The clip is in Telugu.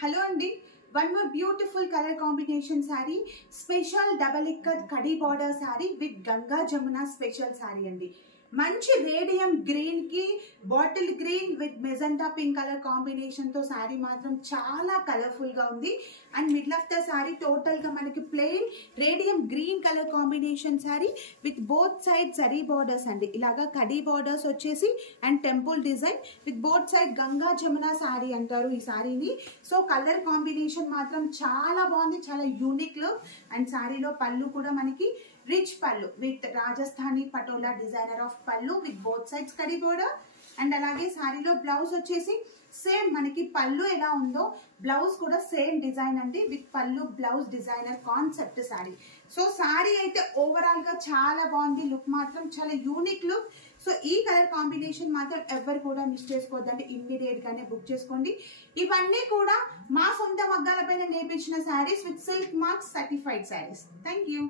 Hello Andy, one more beautiful color combination saree, special double ikat kadi border saree with Ganga Jamuna special saree andi. మంచి రేడియం గ్రీన్ కి bottle green with magenta pink colour combination తో సారీ మాత్రం చాలా కలర్ఫుల్ గా ఉంది. And middle of the sorry total గా మనకి plain radium green colour combination sorry with both side zari borders అండి. ఇలాగా కడీ బార్డర్స్ వచ్చేసి and temple design with both side Ganga Jamuna sorry అంటారు ఈ సారీని. సో కలర్ కాంబినేషన్ మాత్రం చాలా బాగుంది, చాలా యూనిక్ లుక్. అండ్ సారీలో పళ్ళు కూడా మనకి రిచ్ పళ్ళు with Rajasthani Patola designer of పళ్ళు విత్ బోత్ సైడ్స్ కడీ బోర్డర్. అండ్ అలాగే సారీలో బ్లౌజ్ వచ్చేసి సేమ్ మనకి పళ్ళు ఎలా ఉందో బ్లౌజ్ కూడా సేమ్ డిజైన్ అండి విత్ పళ్ళు blouse designer concept sorry. So sorry అయితే ఓవరాల్ గా చాలా బాగుంది, లుక్ మాత్రం చాలా యూనిక్ లుక్. సో ఈ కలర్ కాంబినేషన్ మాత్రం ఎవరు కూడా మిస్ చేసుకోవద్దండి, ఇమ్మీడియట్ గానే బుక్ చేసుకోండి. ఇవన్నీ కూడా మా సొంత మగ్గాల పైన నేర్పించిన saris with silk marks certified saris. Thank you.